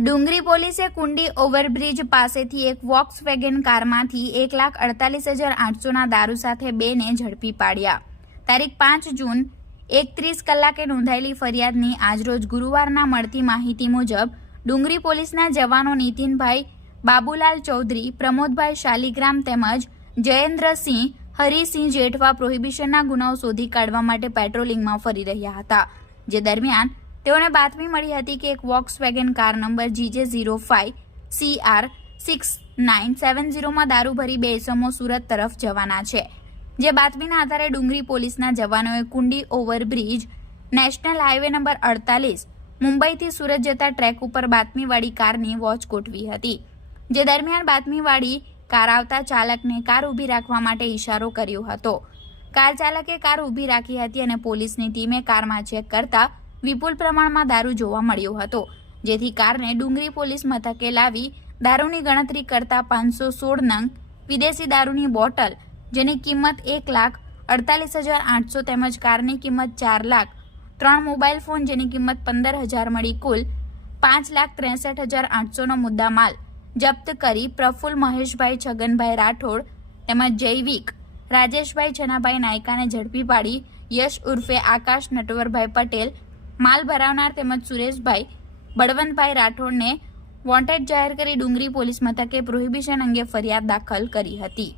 ડુંગરી પોલીસે કુંડી ઓવરબ્રિજ પાસેથી એક વોક્સ વેગન કારમાંથી એક લાખ અડતાલીસ હજાર આઠસોના દારૂ સાથે બેને ઝડપી પાડ્યા. તારીખ પાંચ જૂન, એકત્રીસ કલાકે નોંધાયેલી ફરિયાદની આજરોજ ગુરુવારના મળતી માહિતી મુજબ, ડુંગરી પોલીસના જવાનો નીતિનભાઈ બાબુલાલ ચૌધરી, પ્રમોદભાઈ શાલિગ્રામ તેમજ જયેન્દ્રસિંહ, હરિસિંહ જેઠવા પ્રોહિબિશનના ગુનાઓ શોધી કાઢવા માટે પેટ્રોલિંગમાં ફરી રહ્યા હતા, જે દરમિયાન તેઓને બાતમી મળી હતી કે એક Volkswagen car number GJ zero five C R six nine seven ઝીરોમાં દારૂ ભરી બે ઇસમો સુરત તરફ જવાના છે. જે બાતમીના આધારે ડુંગરી પોલીસના જવાનોએ કુંડી ઓવરબ્રિજ નેશનલ હાઈવે નંબર અડતાલીસ મુંબઈથી સુરત જતા ટ્રેક ઉપર બાતમીવાળી કારની વોચ ગોઠવી હતી. જે દરમિયાન બાતમીવાળી કાર આવતા ચાલકને કાર ઊભી રાખવા માટે ઇશારો કર્યો હતો. કાર ચાલકે કાર ઊભી રાખી હતી અને પોલીસની ટીમે કારમાં ચેક કરતા વિપુલ પ્રમાણમાં દારૂ જોવા મળ્યો હતો, જેથી કારને ડુંગરી પોલીસ મથકે લાવી દારૂની ગણતરી કરતા પાંચસો સોળ નંગ વિદેશી દારૂની બોટલ, જેની કિંમત એક લાખ અડતાલીસ હજાર આઠસો તેમજ કારની કિંમત ચાર લાખ ત્રણ મોબાઈલ ફોન જેની કિંમત પંદર હજાર મળી કુલ પાંચ લાખ ત્રેસઠ હજાર આઠસોનો મુદ્દા માલ જપ્ત કરી પ્રફુલ્લ મહેશભાઈ છગનભાઈ રાઠોડ તેમજ જૈવિક રાજેશભાઈ છનાભાઈ નાયકાને ઝડપી પાડી યશ ઉર્ફે આકાશ નટવરભાઈ પટેલ માલ ભરાવનાર તેમજ સુરેશભાઈ બળવંતભાઈ રાઠોડને વોન્ટેડ જાહેર કરી ડુંગરી પોલીસ મથકે પ્રોહિબિશન અંગે ફરિયાદ દાખલ કરી હતી.